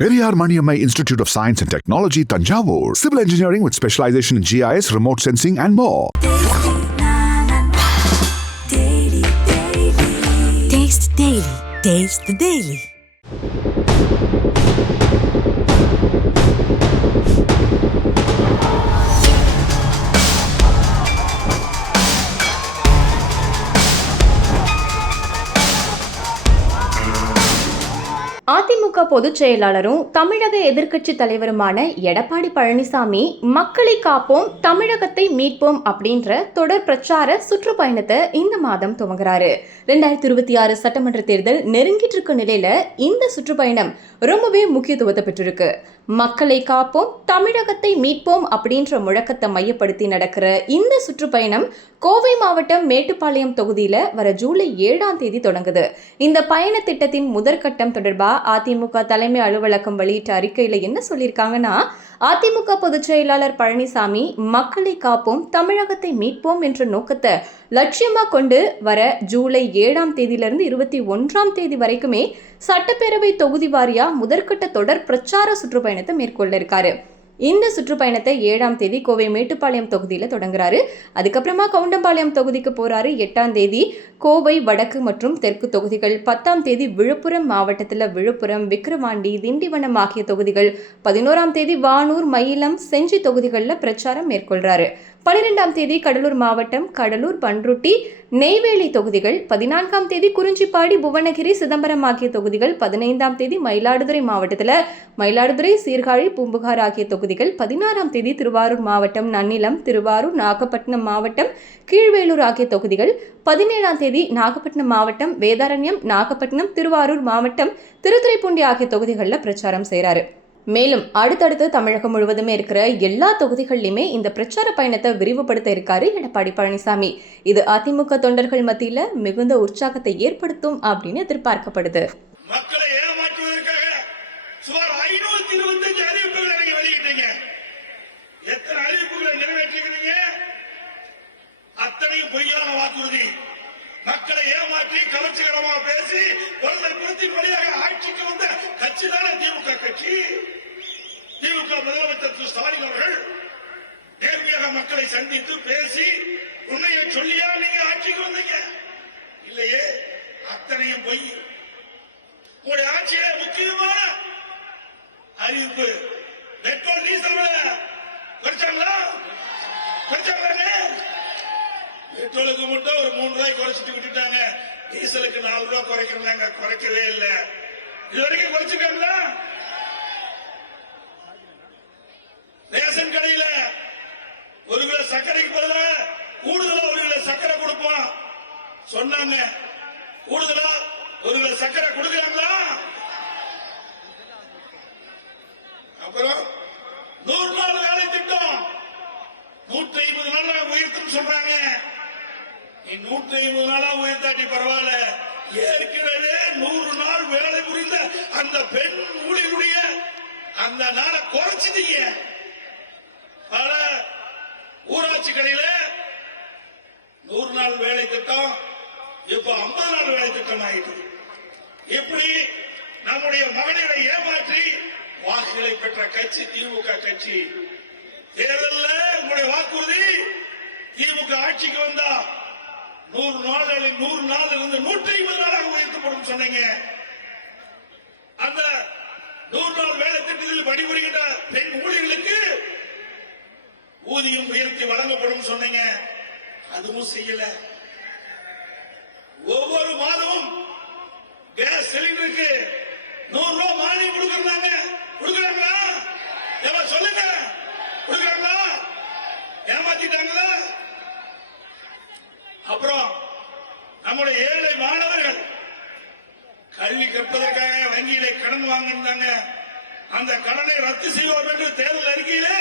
Periyar Maniammai Institute of Science and Technology, Tanjavur. Civil engineering with specialization in GIS, remote sensing, and more. Taste Daily. Taste the Daily. திமுக பொதுச் செயலாளரும் தமிழக எதிர்க்கட்சி தலைவருமான எடப்பாடி பழனிசாமி மக்களை காப்போம் தமிழகத்தை மீட்போம் அப்படின்ற தொடர் பிரச்சார சுற்றுப்பயணத்தை இந்த மாதம் துவங்குறாரு. ரெண்டாயிரத்தி இருபத்தி ஆறு சட்டமன்ற தேர்தல் நெருங்கிட்டு இருக்க நிலையில இந்த சுற்றுப்பயணம் ரொம்பவே முக்கியத்துவத்தை பெற்றிருக்கு. மக்களை காப்போம் தமிழகத்தை மீட்போம் அப்படின்ற முழக்கத்தை மையப்படுத்தி நடக்கிற இந்த சுற்றுப்பயணம் கோவை மாவட்டம் மேட்டுப்பாளையம் தொகுதியில் வர ஜூலை ஏழாம் தேதி தொடங்குது. இந்த பயண திட்டத்தின் முதற்கட்டம் தொடர்பாக அதிமுக தலைமை அலுவலகம் வெளியிட்ட அறிக்கையில் என்ன சொல்லியிருக்காங்கன்னா அதிமுக பொதுச் செயலாளர் பழனிசாமி மக்களை காப்போம் தமிழகத்தை மீட்போம் என்ற நோக்கத்தை லட்சியமா கொண்டு வர ஜூலை ஏழாம் தேதியிலிருந்து இருபத்தி ஒன்றாம் தேதி வரைக்குமே சட்டப்பேரவை தொகுதி வாரியா முதற்கட்ட தொடர் பிரச்சார சுற்றுப்பயணத்தை மேற்கொள்ள இருக்காரு. இந்த சுற்றுப்பயணத்தை ஏழாம் தேதி கோவை மேட்டுப்பாளையம் தொகுதியில் தொடங்குறாரு. அதுக்கப்புறமா கவுண்டம்பாளையம் தொகுதிக்கு போறாரு எட்டாம் தேதி. கோவை வடக்கு மற்றும் தெற்கு தொகுதிகள் பத்தாம் தேதி விழுப்புரம் மாவட்டத்தில் விழுப்புரம் விக்கிரவாண்டி திண்டிவனம் ஆகிய தொகுதிகள். பதினோராம் தேதி வானூர் மயிலம் செஞ்சி தொகுதிகளில் பிரச்சாரம் மேற்கொள்கிறாரு பன்னிரெண்டாம் தேதி கடலூர் மாவட்டம் கடலூர் பன்ருட்டி நெய்வேலி தொகுதிகள் பதினான்காம் தேதி குறிஞ்சிப்பாடி புவனகிரி சிதம்பரம் ஆகிய தொகுதிகள் பதினைந்தாம் தேதி மயிலாடுதுறை மாவட்டத்தில் மயிலாடுதுறை சீர்காழி பூம்புகார் ஆகிய தொகுதிகள் பதினாறாம் தேதி திருவாரூர் மாவட்டம் நன்னிலம் திருவாரூர் நாகப்பட்டினம் மாவட்டம் கீழ்வேலூர் ஆகிய தொகுதிகள் பதினேழாம் தேதி நாகப்பட்டினம் மாவட்டம் வேதாரண்யம் நாகப்பட்டினம் திருவாரூர் மாவட்டம் திருத்துறைப்பூண்டி ஆகிய தொகுதிகளில் பிரச்சாரம் செய்கிறாரு மேலும் அடுத்தடுத்து தமிழகம் முழுவதுமே இருக்கிற எல்லா தொகுதிகள்லையுமே இந்த பிரச்சார பயணத்தை விரிவுபடுத்த இருக்காரு எடப்பாடி பழனிசாமி. இது அதிமுக தொண்டர்கள் மத்தியில மிகுந்த உற்சாகத்தை ஏற்படுத்தும் அப்படின்னு எதிர்பார்க்கப்படுது. மக்களை ஏமாற்றி கவர்ச்சிகரமாக பேசி ஒருத்தர் புறத்தின் வழியாக ஆட்சிக்கு வந்த கட்சி தானே திமுக கட்சி? திமுக முதலமைச்சர் திரு ஸ்டாலின் அவர்கள் நேர்மையாக மக்களை சந்தித்து பேசி உண்மையை சொல்லியா நீங்க ஆட்சிக்கு வந்தீங்க? இல்லையே அத்தனையும் பொய். உங்களுடைய ஆட்சியில முக்கியமான அறிவிப்பு. பெட்ரோல் டீசல் விலை. குறைச்சாங்களா? குறைச்சாங்களே பெட்ரோலுக்கு மட்டும் ஒரு மூணு ரூபாய் குறைச்சிட்டு விட்டுட்டாங்க. டீசலுக்கு நாலு ரூபாய் குறைக்கிறாங்க குறைக்கவே இல்லை. இது வரைக்கும் குறைச்சிருக்காங்களா ரேஷன் கடையில ஒரு கிலோ சர்க்கரைக்கு பதில கூடுதலா ஒரு கிலோ சர்க்கரை கொடுப்போம். சொன்னாங்க. கூடுதலா ஒரு கிலோ சர்க்கரை கொடுக்கறாங்களா அப்புறம் நூறு நாள் வேலை திட்டம். நூற்றி ஐம்பது நாள் உயர்த்தும் சொல்றாங்க. நீ நூற்றி ஐம்பது நாளா உயர்த்தாட்டி பரவாயில்ல. ஏற்கனவே நூறு நாள் வேலை புரிந்த அந்த பெண் ஊழியருடைய அந்த நாளை குறைச்சிட்டீங்க. பல ஊராட்சி கடையில நூறு நாள் வேலை திட்டம் இப்ப ஐம்பது நாள் வேலை திட்டம் ஆயிட்டு. இப்படி நம்முடைய மகளிரை ஏமாற்றி வாக்குகளை பெற்ற கட்சி திமுக கட்சி. தேர்தலில் உங்களுடைய வாக்குறுதி திமுக ஆட்சிக்கு வந்தா நூறு நாளில் நூறு நாள் இருந்து நூற்றி ஐம்பது நாளாக உயர்த்தப்படும் சொன்னீங்க. அந்த நூறு நாள் வேலை திட்டத்தில் பணிபுரிகின்ற பெண் ஊழியர்களுக்கு ஊதியம் உயர்த்தி வழங்கப்படும் சொன்னீங்க. அதுவும் செய்யல. ஒவ்வொரு மாதமும் கேஸ் சிலிண்டருக்கு நூறு ரூபாய் மானியம் கொடுக்கறாங்க. கொடுக்கறாங்களா? எவ்வளவு சொல்லுங்க. கொடுக்கறாங்களா? ஏமாத்திட்டாங்களா? அப்புறம் நம்முடைய ஏழை மாணவர்கள் கல்வி கற்பதற்காக வங்கியிலே கடன் வாங்கியிருந்தாங்க அந்த கடனை ரத்து செய்வோம் என்று தேர்தல் அறிக்கையிலே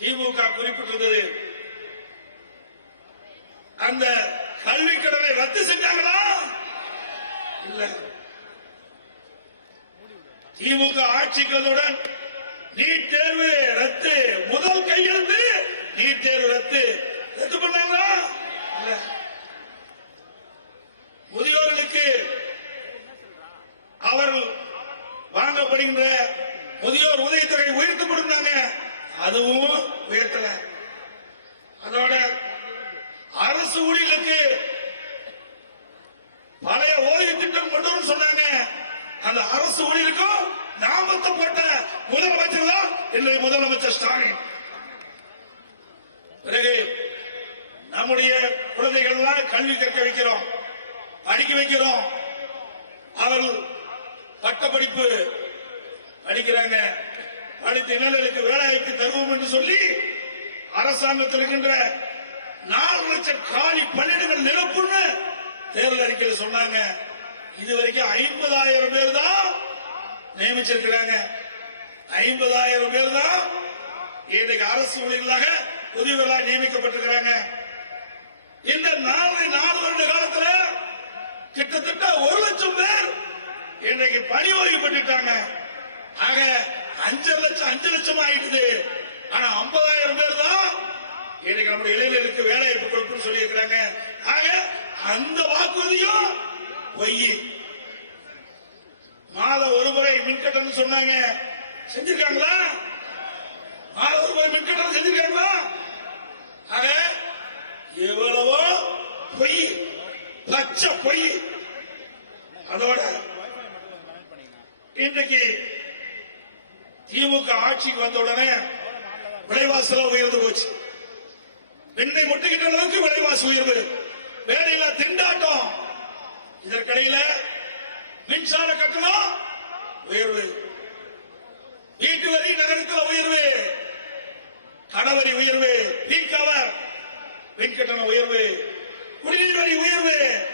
திமுக குறிப்பிட்டிருந்தது. அந்த கல்வி கடனை ரத்து செஞ்சாங்களா? இல்ல. திமுக ஆட்சிக்கு வந்தவுடன் நீட் தேர்வு ரத்து முதல் கையெழுத்து நீட் தேர்வு ரத்து. ரத்து பண்ணாங்களா? இல்ல. முதியோர்களுக்கு அவர்கள் வாங்கப்படுகின்ற முதியோர் உதவித்தொகை உயர்த்து கொடுத்தாங்க அதுவும் உயர்த்தல. அதோட அரசு ஊழியர்களுக்கு பழைய ஓய்வு திட்டம் கொண்டு வரும் சொன்னாங்க. அந்த அரசு ஊழியருக்கும் நாமத்தை போட்ட முதலமைச்சர் தான் இன்றைய முதலமைச்சர் ஸ்டாலின். பிறகு நம்முடைய குழந்தைகள் எல்லாம் கல்வி கற்க வைக்கிறோம் படிக்க வைக்கிறோம். அவர்கள் பட்டப்படிப்பு படிக்கிறாங்க. அடுத்த இளைஞர்களுக்கு வேலைவாய்ப்பு தருவோம் என்று சொல்லி அரசாங்கத்தில் இருக்கின்ற நாலு லட்சம் காலி பணியிடங்கள் நிரப்புன்னு தேர்தல் அறிக்கையில் சொன்னாங்க. இதுவரைக்கும் ஐம்பதாயிரம் பேர் தான் நியமிச்சிருக்கிறாங்க. ஐம்பதாயிரம் பேர் தான் இன்றைக்கு அரசு ஊழியர்களாக உதவிகளாக நியமிக்கப்பட்டிருக்கிறாங்க. இந்த நாலு நாலு வருட காலத்தில் கிட்டத்தட்ட ஒரு லட்சம் பேர் இன்றைக்கு பணி ஓய்வு பண்ணிட்டாங்க ஆக அஞ்சு லட்சம் அஞ்சு லட்சம் ஆயிடுது ஆனா ஐம்பதாயிரம் பேர் தான் இன்னைக்கு நம்முடைய இளைஞர்களுக்கு வேலை வாய்ப்பு கொடுக்குன்னு சொல்லி இருக்கிறாங்க ஆக அந்த வாக்குறுதியும் பொய். மாதம் ஒரு முறை மின்கட்டணம் சொன்னாங்க. செஞ்சிருக்காங்களா? மாதம் ஒரு முறை மின்கட்டணம் செஞ்சிருக்காங்களா? ஆக எவ்வளவோ பொய். பச்சை பொய். அதோட இன்றைக்கு திமுக ஆட்சிக்கு வந்த உடனே விலைவாசல உயர்ந்து போச்சு. பெண்ணை முட்டுகின்ற அளவுக்கு விலைவாசி உயர்வு. வேலையில திண்டாட்டம். இதற்கிடையில மின்சார கட்டணம் உயர்வு. வீட்டு வரி நகரத்தில் உயர்வு. கடவரி உயர்வு. பீக்கவர் கவர். மின் கட்டண உயர்வு. குடிநீர் வரி உயர்வு.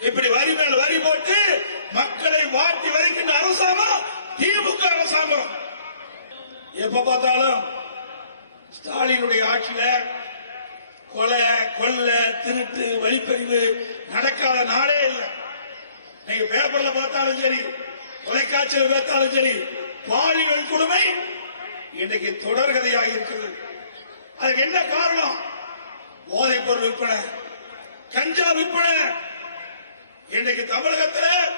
இப்படி வரி மேல வரி போட்டு மக்களை வாட்டி வரைக்கின்ற அரசாங்கம் திமுக அரசாங்கம் எப்ப பார்த்தாலும் ஸ்டாலினுடைய ஆட்சியில கொலை கொள்ளை திருட்டு வழிப்பறிவு நடக்காத நாளே இல்லை. நீங்க பேப்பர்ல பார்த்தாலும் சரி தொலைக்காட்சியில் பார்த்தாலும் சரி பாலியல் கொடுமை இன்றைக்கு தொடர்கதையாக இருக்குது அதுக்கு என்ன காரணம்? போதைப் பொருள் விற்பனை கஞ்சா விற்பனை. இன்றைக்கு தமிழகத்தில்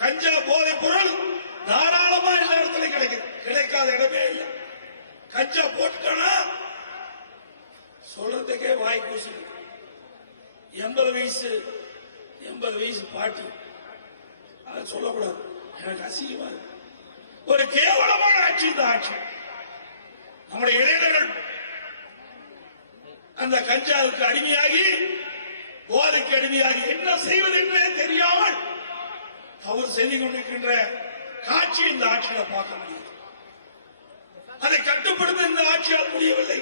கஞ்சா போதைப் பொருள் தாராளமா எல்லா இடத்துலயும் கிடைக்குது. கிடைக்காத இடமே இல்லை. கஞ்சா போட்டுக்கணும் சொல்றதுக்கே வாய் கூசுது எண்பது வயசு எண்பது வயசு பாட்டு. அதை சொல்லக்கூடாது. எனக்கு அசிங்கமா ஒரு கேவலமான ஆட்சி இந்த ஆட்சி. நம்முடைய இளைஞர்கள் அந்த கஞ்சாவுக்கு அடிமையாகி போதைக்கு அடிமையாகி என்ன செய்வது என்றே தெரியாமல் தவறு செய்து கொண்டிருக்கின்ற காட்சி இந்த ஆட்சியில பார்க்க முடியாது அதை கட்டுப்படுத்த இந்த ஆட்சியால் முடியவில்லை.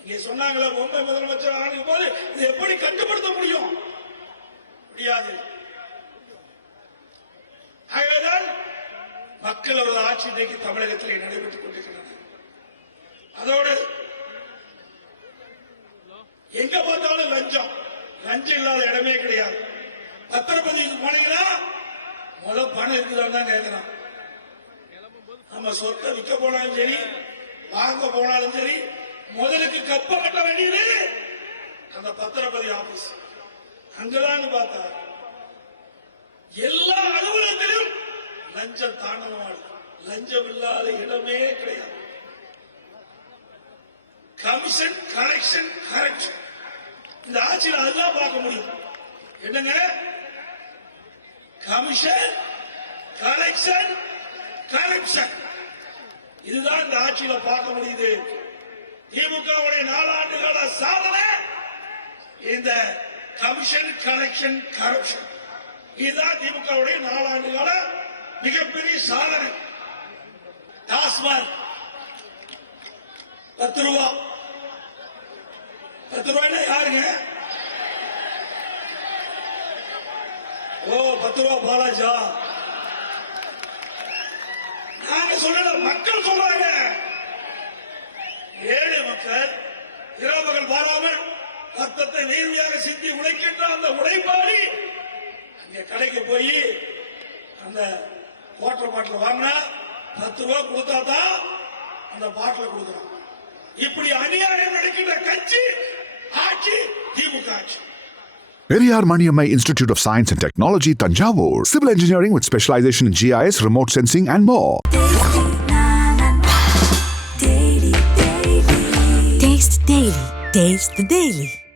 இங்கே சொன்னாங்களே பொம்மை முதலமைச்சர் ஆகும் போது இதை எப்படி கட்டுப்படுத்த முடியும்? முடியாது. ஆகவேதான் மக்கள் அவரது ஆட்சி இன்றைக்கு தமிழகத்தில் நடைபெற்றுக் கொண்டிருக்கிறது அதோடு எங்க பார்த்தாலும் லஞ்சம். லஞ்சம் இல்லாத இடமே கிடையாது. பத்திரப்பதிவுக்கு போனீங்கன்னா முத பணம் இருக்குதான்னு தான் கேட்கிறான் நம்ம சொத்தை விற்க போனாலும் சரி வாங்க போனாலும் சரி முதலுக்கு கப்ப கட்ட வேண்டியது அந்த பத்திரப்பதி ஆபீஸ் அங்கதான் பார்த்தா எல்லா அலுவலகத்திலும் லஞ்சம் தாண்டவமாடு லஞ்சம் இல்லாத இடமே கிடையாது. கமிஷன் கரெக்ஷன் கரெக்ஷன் இந்த ஆட்சியில் அதுதான் பார்க்க முடியும். என்னங்க? கமிஷன் கலெக்ஷன் கரப்ஷன் இதுதான் இந்த ஆட்சியில பார்க்க முடியுது. திமுகவுடைய நாலாண்டு கால சாதனை இந்த கமிஷன் கலெக்ஷன் கரப்ஷன். இதுதான் திமுகவுடைய நாலாண்டு கால மிகப்பெரிய சாதனை. டாஸ்மாக். பத்து ரூபா. பத்து ரூபாய்னா யாருங்க? ஓ பத்து ரூபா பாலாஜா நாங்க சொல்லல மக்கள் சொல்றாங்க. ஏழை மக்கள் இரவுகள் பாராமல் ரத்தத்தை நேர்மையாக சிந்தி உழைக்கின்ற அந்த உழைப்பாளி அங்க கடைக்கு போய் அந்த வாட்டர் பாட்டில் வாங்கினா பத்து ரூபா கொடுத்தா தான் அந்த பாட்டில் கொடுக்குறான். இப்படி அநியாயம் Periyar Maniammai Institute of Science and Technology, Tanjavur. Civil engineering with specialization in GIS, remote sensing, and more. Taste Daily. Taste the Daily.